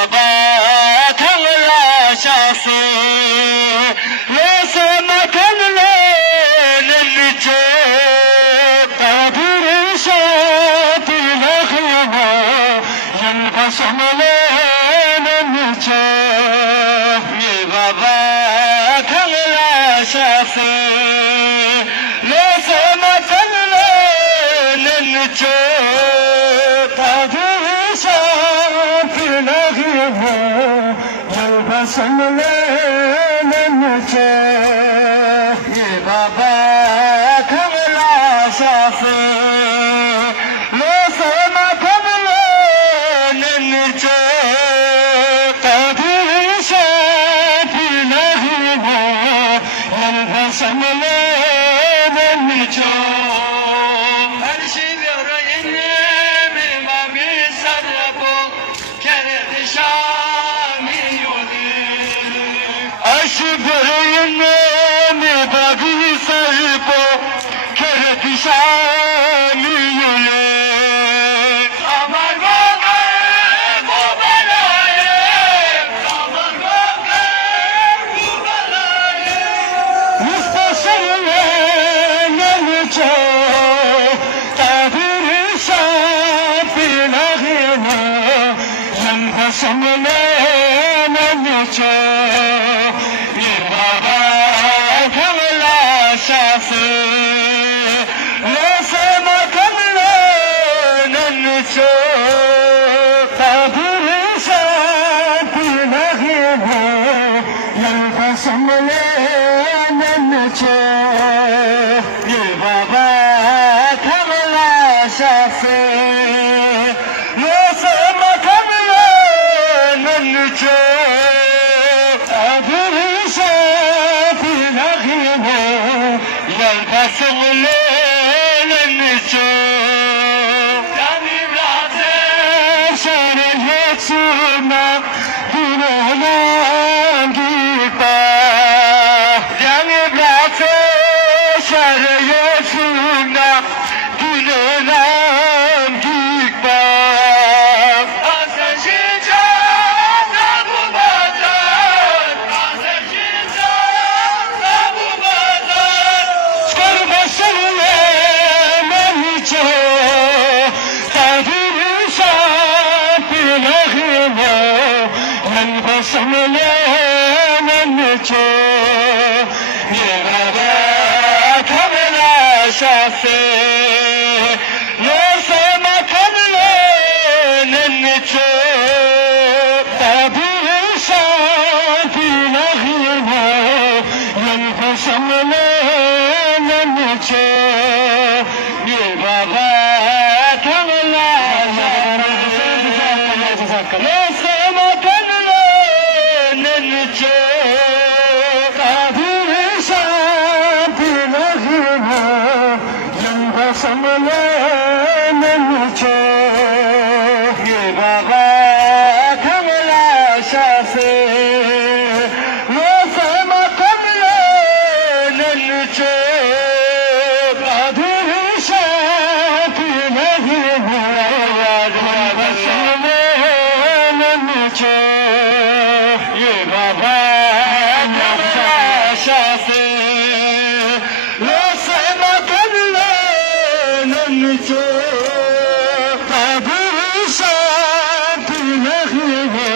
baba thangla shase le sama thanle niche tabure shati lakhna yan pasamle niche ye baba thangla shase le sama thanle niche Samle niche ye baba thamla shafe lo sama thamle niche tabhi shafi nahi ho yalha samle niche arshi birayin me mami sarbo kere shami Aşkın ne bagi sarpo kerti şamiye Aman baba balaye Aman baba balaye Mustasarle nece tabiri şapilahine Yanhasamle nece Samle niche ye baba thamla shafe lo sama thamle niche tabhi shafi nahi ho yalba samle niche yani rate share yetsuna dinana Samle niche ye baba thamla shafe lo sama thamle niche tabhi shafi nahi ho yalha samle niche ye baba thamla shafe lo sama Samle niche ye baba thamla shafe lo sama thamle niche tabhi shafi nahi ho samle niche ye baba thamla shafe lo sama thamle niche tabhi shafi nahi ho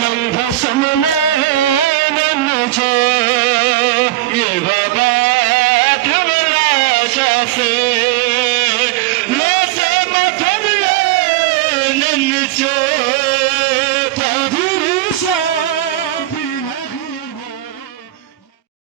yalha samle niche ye